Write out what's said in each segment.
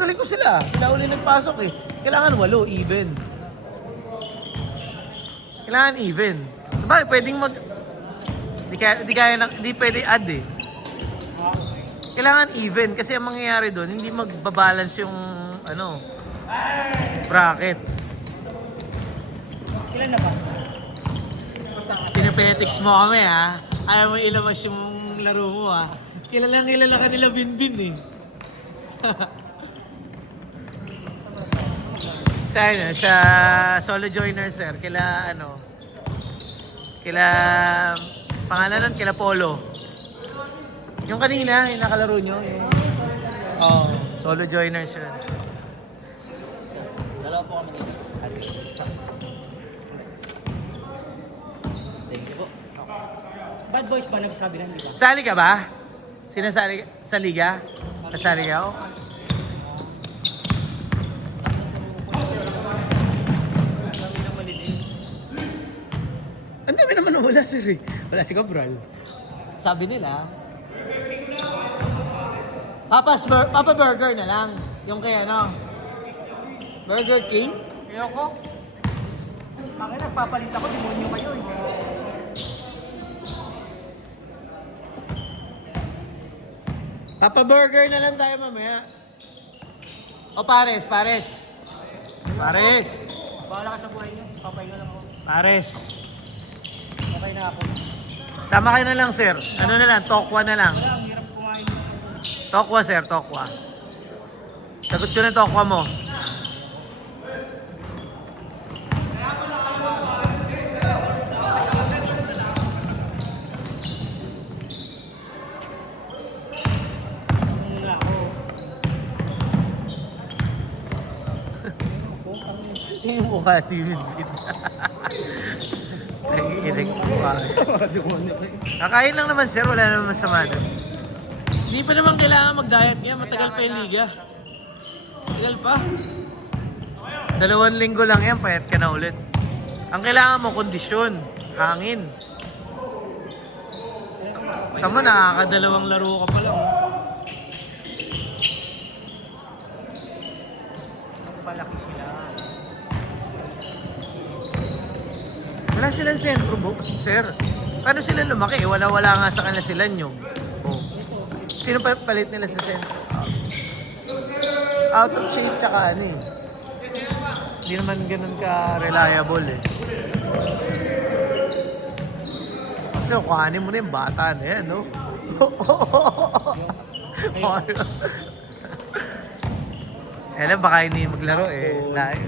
Tanggalin ko sila. Sila uli nagpasok eh. Kailangan 8, even. Kailangan even. Sabay, pwedeng mag... Di pwede add eh. Kailangan even kasi ang mangyayari doon, hindi magbabalance yung ano, bracket. Ilan na ba? Pinapetix mo kami ha. Ayaw mo ilabas yung laro mo ha. Kilala ka nila Binbin eh. Sa solo joiner sir, kila pangalan nun, kila Polo. Yung kanina, yung nakalaro nyo, solo joiner sir. Dalawa po kami dito. Thank you po. Bad boys ba nagsabi ng di ba? Sali ka ba? Sinasali sa liga? Kasali ka? Oh. Ang dami naman wala sir eh. Wala si Cabral. Sabi nila, Papa Burger na lang. Yung kay ano? Burger King? Ayoko. Bakit nagpapalit ako, demonyo kayo eh. Papa Burger na lang tayo mamaya. O pares. Bahala ka sa buhay niyo, papahinga lang ako. Pares. Okay na ako. Sama kayo na lang sir. Ano na lang, tokwa na lang. Wala, ang hirap kumain. Tokwa sir, tokwa. Sagot ko na tokwa mo. Muna ako. Yung mukha ni Winwin. Nakikinig ko pa. Demonyo kayo. Kakain lang naman sir, wala naman masama doon. Hindi pa naman kailangan mag-diet kaya matagal pa yung liga. Matagal pa. 2 linggo lang yan, payat ka na ulit. Ang kailangan mo, kondisyon, hangin. Tama, nakakadalawang laro ka pa lang. Palaki sila. Wala silang sentro, sir. Paano sila lumaki? Wala nga sa kanila sila nyong. Oh. Sino pa palit nila sa sentro? Out of shape tsaka ano eh. Hindi naman ganun ka-reliable eh. Kasi kuhanin mo na yung bata na yan, no? Kailan baka hindi maglaro eh. Lahat.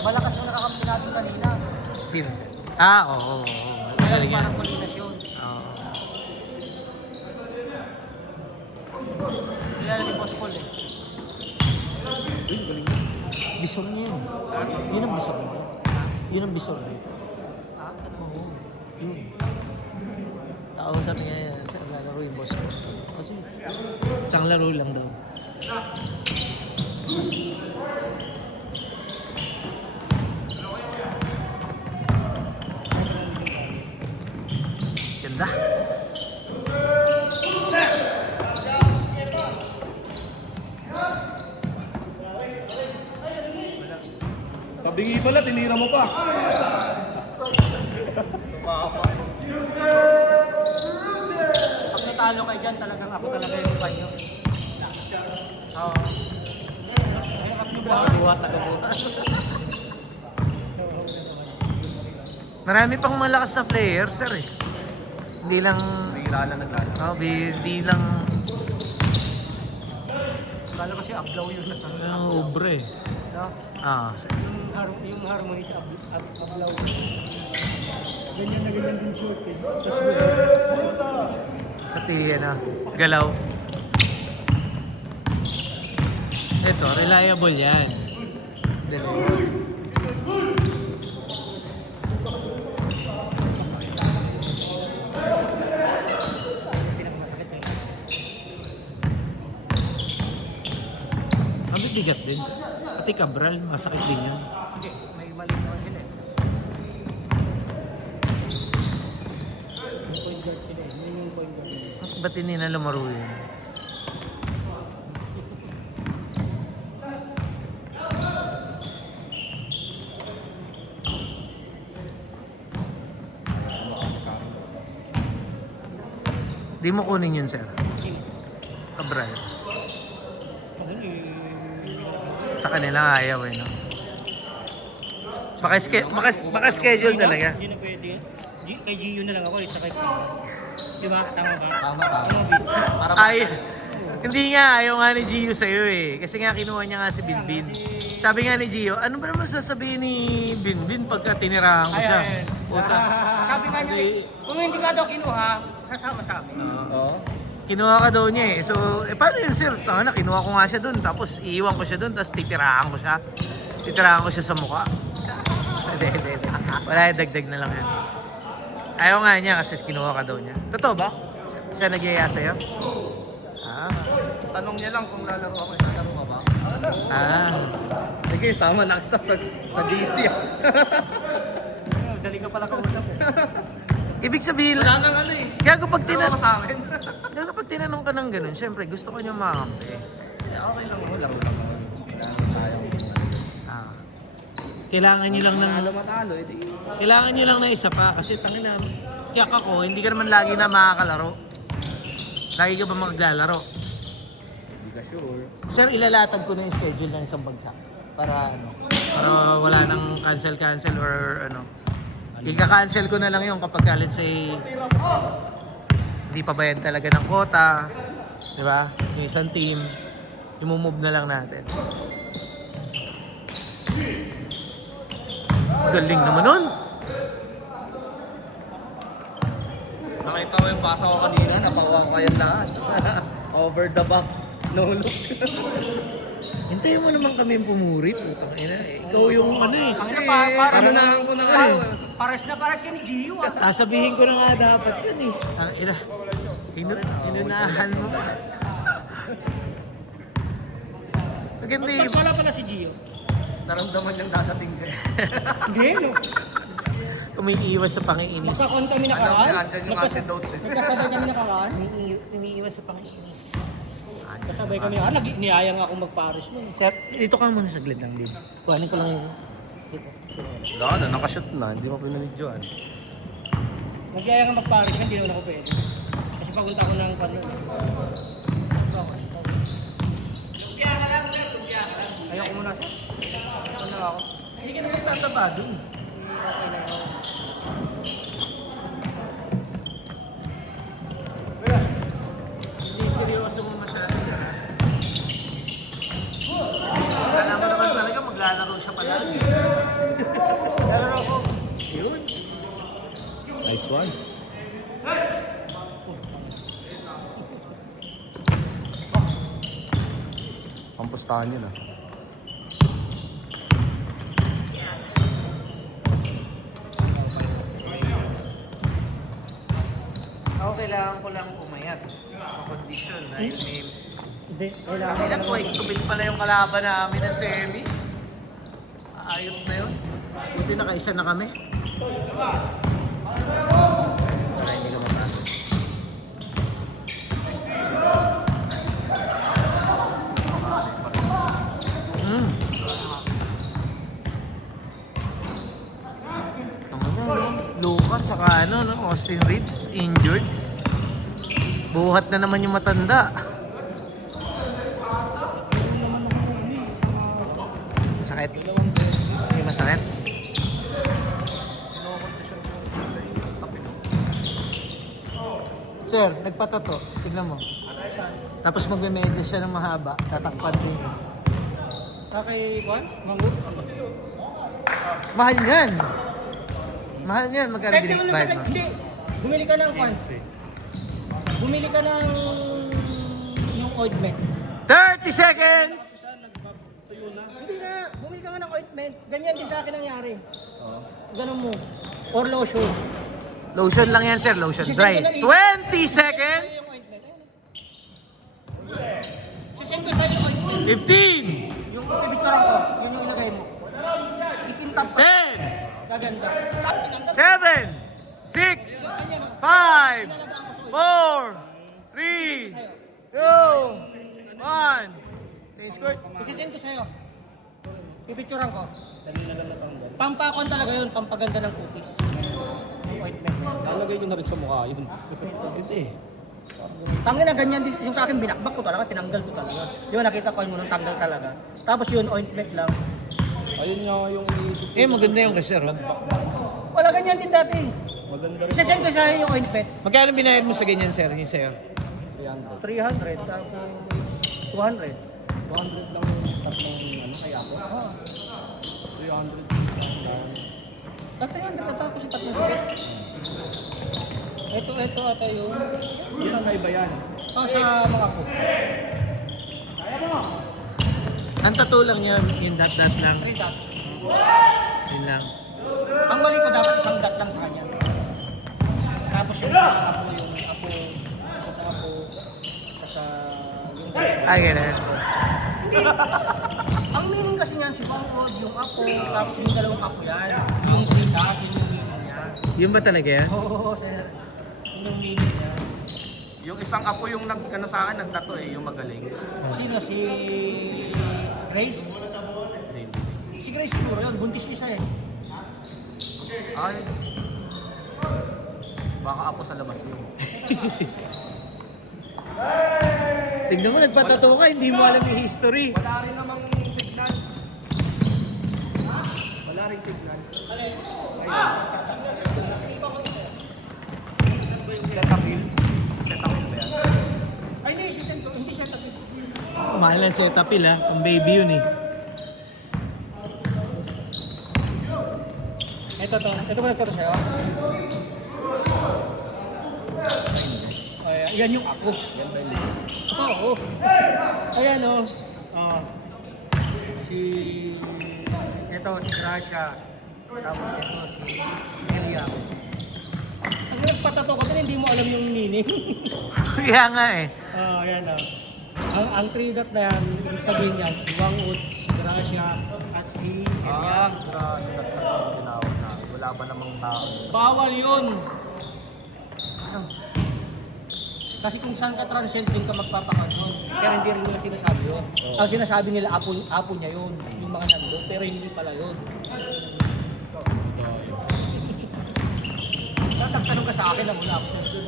Malakas mo nakakampi natin kanina. Sino? Oo. Magaling yan. Parang koordinasyon. Oo. Kaya ni Boss Paul eh. Bisor niya yun. Yun ang bisor niya. Yun ang bisor niya. Oo. Yun. Nakausap niya yan. Saan lalaro yung boss ko? Kasi isang laro lang daw. Ganda. Kabingi pala, tinira mo pa. Pag natalo kayo dyan, talagang ako talaga yung panyo. Oo. Hirap nyo ba? Tagabuhat. Marami pang malakas na player, sir eh. Hindi lang... Bihira lang naglalaro. Oh, hindi lang... Kala ko si Ablaw yun. ubre. No? Sir. Yung harmony sa Ablaw. Ganyan na ganyan din short eh. Pati galaw. Ito, reliable yan. Dalawa. Ang bigat din. Pati Cabral, masakit din yan. Hindi, may mali naman sila eh. Yung point guard sila eh. Yun yung point guard. Ba't hindi na lumaro yun? Di mo kunin yun, sir. Sino? Cabral. Ano eh? Sa kanila ayaw eh, no? Baka schedule talaga. Hindi na pwede. Kay Gio na lang ako, isa kay Pino. Di ba? Tama ba? Tama ka. Ano, Bin? Para Ayos. Hindi nga, ayaw nga ni Gio sa'yo eh. Kasi nga kinuha niya nga si Binbin. Sabi nga ni Gio, ano ba naman sasabihin ni Binbin pagka tinirahan ko siya? Puta. Sabi nga niya, kung hindi nga daw kinuha, sasama sa amin. Oo. Kinuha ka daw niya eh. So, paano yun sir? Tanga na, kinuha ko nga siya dun. Tapos iiwan ko siya dun. Tapos titirahan ko siya. Titirahan ko siya sa mukha. Hindi. Wala, dagdag na lang yan. Ayaw nga niya kasi kinuha ka daw niya. Totoo ba? Siya nagyaya sa'yo? Ah. Tanong niya lang kung lalaro ako. Lalaro ka ba? Ah. Sige, sama na kita sa GC. Dali ka pala kausap eh. Ibig sabihin, Wala nang ano eh. gago pag Tanong mo sa amin. gago pag tinanong ka ng ganun, syempre gusto ko niya makampi. Okay lang ako. Laro lang ako. Kailangan tayo. Ah. Kailangan niyo lang ng Matalo. Eh, di. kailangan niyo lang na isa pa kasi tangin na kaya ako, hindi ka naman lagi na makakalaro. Lagi ka ba maglalaro? Hindi ka sure. Sir, ilalatag ko na yung schedule ng isang bagsak para ano, para wala nang cancel or ano. Ika-cancel ko na lang yung kapag let's say hindi pa bayad talaga ng quota, di ba? Yung isang team, i-move na lang natin. Galing naman nun. Nakita ko yung pasa ko kanina. Napawa ko yung lahat. Over the back. No look. Hintayin mo naman kami yung pumuri, putang ina. Ikaw yung ano eh. Ang ina, para Anunahan ko na para- kayo. Pares na pares ka ni Gio ah. Sasabihin ko na nga dapat yun eh. Ang ina. Inunahan mo pa. Maganda eh. Wala pala si Gio. Naramdaman niyang dadating ka. Hindi, no? Umiiwas sa pangiinis. Magkakon kami nakaraan. Andyan yung antidote eh. Nagkasabay kami nakaraan. Umiiwas sa pangiinis. Nagkasabay kami nakaraan. Niyaya nga akong magpares nun. Sir, dito ka muna saglit lang din. Kuhanin ko lang yung... Wala na, nakashoot na. Hindi mo pinanidyoan. Nagyaya nga magpares na, hindi naman ako pwede. Kasi pagunta ko ng paano. Ayoko muna sir. Ano ako? Hindi ka naman tataba dun. Okay na yun. Hindi seryoso mo masyado siya. Kala mo naman talaga maglalaro siya palagi. Lalo ako. Yun. Nice one. Pampustahan yun ah. Ako kailangan ko lang umayat. Kondisyon dahil may... Hindi, kailangan Kami na twice to beat pala yung kalaban namin ng semis. Ayot na yun. Buti nakaisa na kami. Ay, hindi ka matalo. Lukan, saka ano, no? Austin Reeves, injured. Buhat na naman yung matanda. Masakit. Hindi masakit. Sir, nagpatato. Tignan mo. Tapos magme-media siya ng mahaba. Tatakpan din. Kay Juan? Mangut? Mahal yan. Mahal yan. Magkano Kahit binigay? naman Bayad lang, mo? hindi. Bumili ka ng funds. Bumili ka ng yung ointment. 30 seconds! Hindi na. Bumili ka nga ng ointment. Ganyan din sa akin nangyari. Ganun mo. Or lotion. Lotion lang yan, sir. Lotion. Dry. 20 seconds! Yung ointment. Sisend ko sa'yo yung ointment. 15! Yung pipicturean ko. Yun yung ilagay mo. Ikintab ka. 10! Gaganda. Sabi ng 7! 6! 5! 4! 3! 2! 1! Change court. Isisend ko sa'yo. Pipicturean ko. Pampakon talaga yun. Pampaganda ng cookies. Yung ointment. Lalagay ko na rin sa mukha yun. Hindi. Tangin na ganyan din yung sa akin, binakbak ko talaga, tinanggal ko talaga. Di ba nakita ko yung nung tanggal talaga. Tapos yun, ointment lang. Ayun nga yung iisip ko. Maganda yung kasi, Rob. Wala ganyan din dati. Maganda rin. Isasend ko sa yung ointment. Magkano binayad mo sa ganyan, sir? Yung sa'yo? 300, tapos 200. 200 lang yung tatlong ano kaya ako. 300. Ah, 300 na tapos yung tatlong higit. Ito ata yung... Yan sa iba yan. Oh, sa mga po. Ang tattoo lang niya, yung dot-dot lang. 3 dot. Yun lang. Ang mali ko dapat isang dot lang sa kanya. Tapos yung mga apo, isa sa apo, isa sa yung Ay, ganun. Ang meaning kasi niyan, si Bangkod, yung apo, tapos yung dalawang apo yan. Yung 3 dot, yun yung meaning niya. Yun ba talaga yan? Oo, sir. Yun yung meaning niya. Yung isang apo yung nag-ano sa akin, nagtato yung magaling. Sino? Si Grace? Si Grace siguro yun, buntis isa eh. Ay. Baka apo sa labas yun. Tignan mo, nagpatato ka, hindi mo alam yung history. Wala rin namang signal. Wala rin signal. Cetaphil. Cetaphil ba yan? Ay, hindi, hindi siya tabi. Mahal lang si Etapil, ha? Ang baby yun, eh. Ito ba nagkato sa'yo? Ay, yan yung ako. Yan ba yun? Oo. Ayan o. Ito si Gracia. Tapos ito si Elia. Ang nagpatato ko din, hindi mo alam yung meaning. Kaya nga, eh. Ayan o. Ang 3 dot na yan, ibig sabihin yan, si Wangut, si Gracia, at si Elias. Grabe na talagang tinawag na. Wala ba namang tao? Bawal yun. Kasi kung saan ka transcending ka magpapakanon, pero hindi rin nila sinasabi yun. Ang sinasabi nila, apo niya yun, yung mga nandun, pero hindi pala yun. Tatagtanong ka sa akin na mula ako sa dun.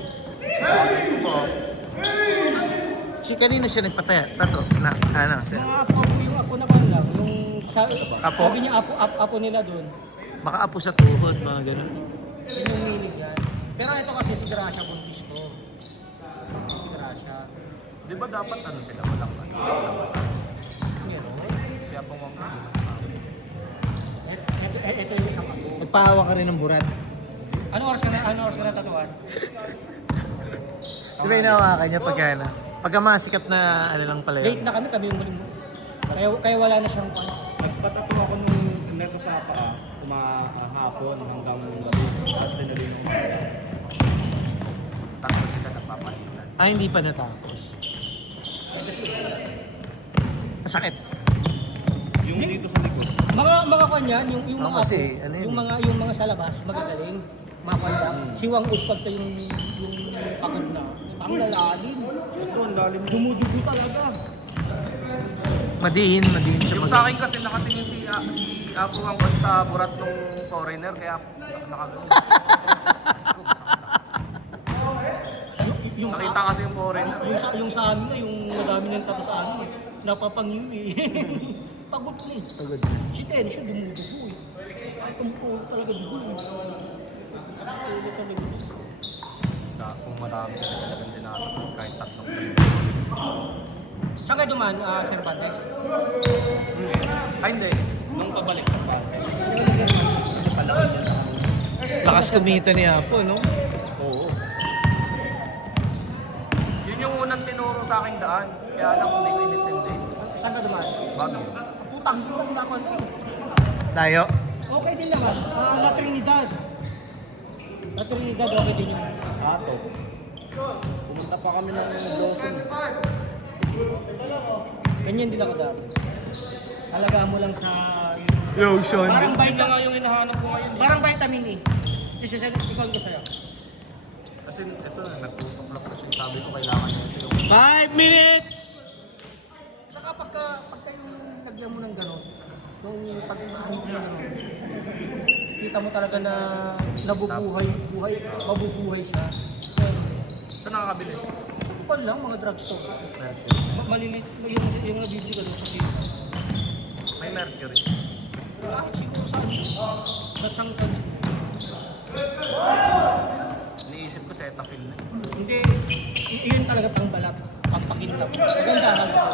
Si kanino siya nagpatato? Na, ano, sir? Mga apo yung apo na kan lang, yung Apo? sabi niya apo nila dun. Baka apo sa tuhod, mga ganun. Yun yung meaning yan. Pero ito kasi si Gracia buntis to. Si Gracia. Di ba dapat ano sila? Walang ano? Walang kasama. Yun o. Si Apong Wangkod. Ito yung isang apo. Nagpahawa ka rin ng burat. Ano oras ka na tatuan? Di ba inawakan niya pagka, ano? Pagka mga sikat na, ano lang pala Late yun. na kami yung muling. Kaya wala na siyang pan. Nagpatato ako nung neto sa paa. Kumahapon hanggang gabi. Tapos dinali ng umaga. Tatlo sila nagpapalitan. Ah, hindi pa natapos. Masakit. Yung dito sa likod. Mga kanyan, yung Oo, mga kasi, apo, ano yun yung mga sa labas magagaling. Mga kanyan. Si Wang Ud pagka yung pagod na. Ang lalalim. Ito, ang lalim yung... Dumudugo talaga. Madihin siya. Yung sa akin kasi nakatingin si Apo Wangkod sa burat ng foreigner. Kaya nakagano. Yung Nakita kasi yung foreigner. yung sa amin na, yung madami niyang tato sa amin, napapangyo eh. Pagod na eh. Pagod. Si Ten, siya dumudugo eh. Tumutulo talaga dugo eh. Tumutulo talaga. Kung marami kasi talagang dinatapos kahit tatlong tayo. Saan kayo duman, Cervantes? Ay hindi. Nung pabalik sa Cervantes. Kasi palaki niya na. Lakas kumita ni Apo, no? Oo. Yun yung unang tinuro sa aking daan. Kaya lang hindi ko inintindi. Saan ka duman? Bagyo. Putang, hindi na ako ano. Tayo. Okay din naman. La Trinidad. La Trinidad, okay din yung... Ato. Pumunta pa kami ng Blossom. Ganyan din ako dati. Alagaan mo lang sa... Yo, Sean. Parang Yun na nga vitamin, yung hinahanap ko ngayon. parang vitamin E. Isisend ko sa'yo. Kasi ito, nagtutuklap kasi sabi ko kailangan niya ito. 5 minutes! Saka pagka yung lagyan mo ng gano'n, nung pag-hit mo gano'n, kita mo talaga na mabubuhay siya. Saan nakakabili? Sa kwan lang, mga drugstore. Malilit, yung nabibili ka doon sa kilo. May mercury. Kahit siguro sa ano, natsangkan. Iniisip ko Cetaphil na. Hindi, yun talaga pang balat, pang pakinlap. Maganda ka gusto.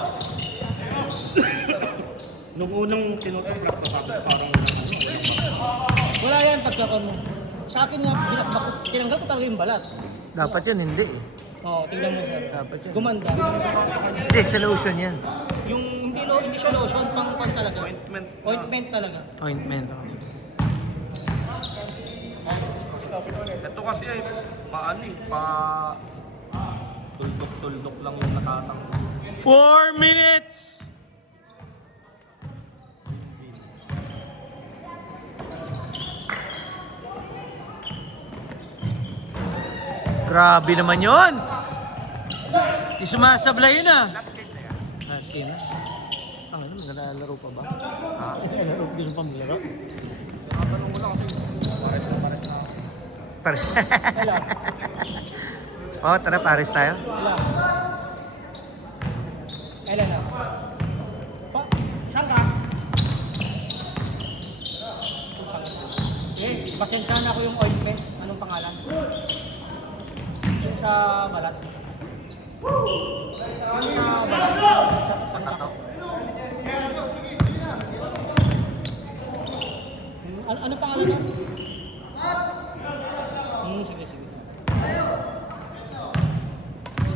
Nung unang tinutuklap ko sa akin, parang Wala yan pagkakon mo. Sa akin nga, binakbak ko, tinanggal ko talaga yung balat. Dapat yun, hindi eh. Oo, tingnan mo sir. Dapat yun. Gumanda. Hindi, sa lotion yan. Yung hindi siya lotion, pang pan talaga. Ointment. Ointment talaga. Ointment. Ito kasi ay paano eh, tuldok-tuldok lang yung natatang. 4 minutes! Grabe naman yun! Di sumasablay yun ah! Last game na yan. Last game na. Ang ano, naglalaro pa ba? Ha? Naglalaro, gusto pa maglaro? Tinatanong ko lang kasi pares na. Pares. Wala. Oh, tara, pares tayo. Wala. Kailan na? Saan ka? Eh, pasensya na ako yung ointment. Anong pangalan? Yung sa balat. Yung sa balat. Sa tato. Ano pangalan niya? Sige, sige.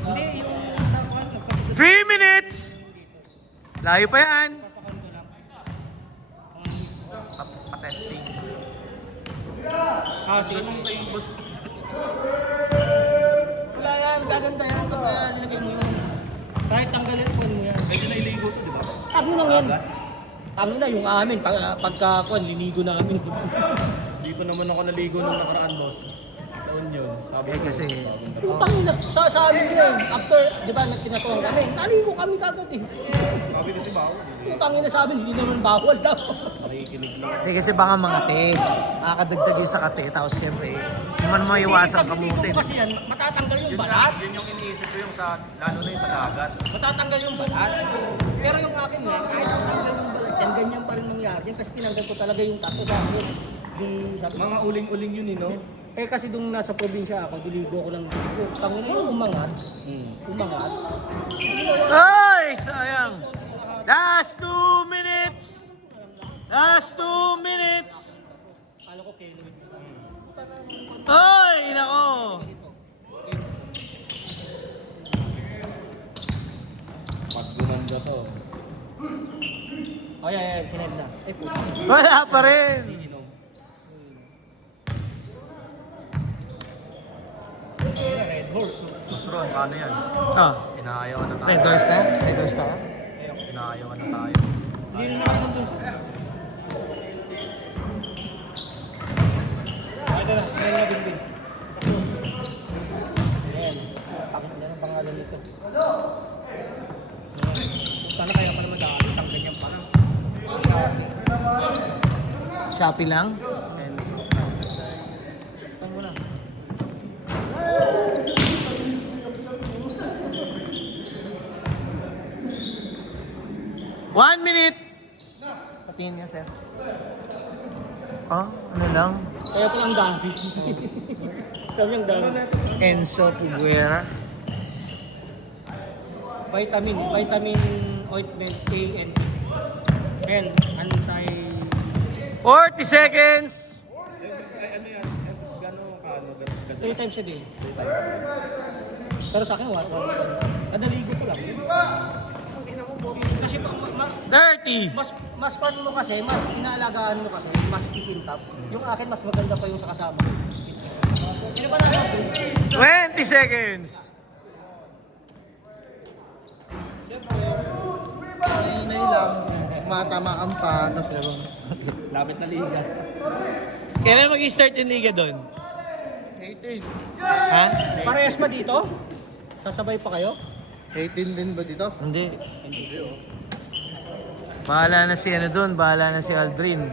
Hindi, yung sa kwan, 3 minutes! Layo pa yan. nagpapakan ko lang. Pa-testing. Sige, sige. Ganun yung boss. Wala yan, gaganda yan. Pag nilagay mo yun. Kahit tanggalin ko mo yan. Medyo nailigo ito, di ba? Ano lang yan? Ano na yung amin, pagka kwan, linigo namin. Hindi pa naman ako naligo nung nakaraan, boss. Taon yun. Sabi Eh ko, kasi, Putang ina, sa amin yun. After, di ba, nagtinatuan kami, naligo kami kagad eh. sabi kasi bawal. Putang ina sa amin, hindi naman bawal daw. Nakikinig lang. hindi kasi baka mga te. Makakadagdag yun sa kate. Tapos siyempre, hindi man mo iwasan kamutin. Kasi yan, matatanggal yung balat. Yun yung iniisip ko yung sa, lalo na yung sa dagat. Matatanggal yung balat. Pero yung akin nga, kahit matanggal yung balat, yan ganyan pa rin nangyari. Yan kasi tinanggal ko talaga yung tato sa akin. Yung sabi, Mga uling-uling yun, no? eh kasi nung nasa probinsya ako, diligo ko ng diligo. Tangina yung umangat. Umangat. Ay, sayang. Last 2 minutes. Last 2 minutes. Kala ko kayo Ay, nako. Pag gumanda to. Oh, yeah, sinend na. Eh, puto. Wala pa rin. Inom. Red horse. Boss Ron, paano yan? Oh, Inaayaw na tayo. red doors na? Red doors na? Inaayaw na tayo. Hindi naman ako susunod. Ito na, sinend na din. Ayan. Pakit na ng pangalan nito. Sana kaya pa naman dahil isang ganyan pa lang. Shopee lang? Ito mo na. One minute. Patingin nga, sir. Oh, ano lang? Kaya pa lang dami. Kami ang dami. Enzo Puguera. Vitamin ointment A and anti 40 seconds. Ay, ano yan? Gano'n kaano? 3 times a day. Pero sa akin, kadaligo ko lang. Kasi ma- 30. mas pan mo kasi, mas inaalagaan mo kasi, mas ikintab. Yung akin, mas maganda pa yung sa kasama. Sino ba natin? 20 seconds. Nainay lang, matamaan pa, tapos Lapit na liga. Kailan mag-start yung liga doon? 18. Ha? Parehas pa dito? Sasabay pa kayo? 18 din ba dito? Hindi. Bahala na si ano doon, bahala na si Aldrin.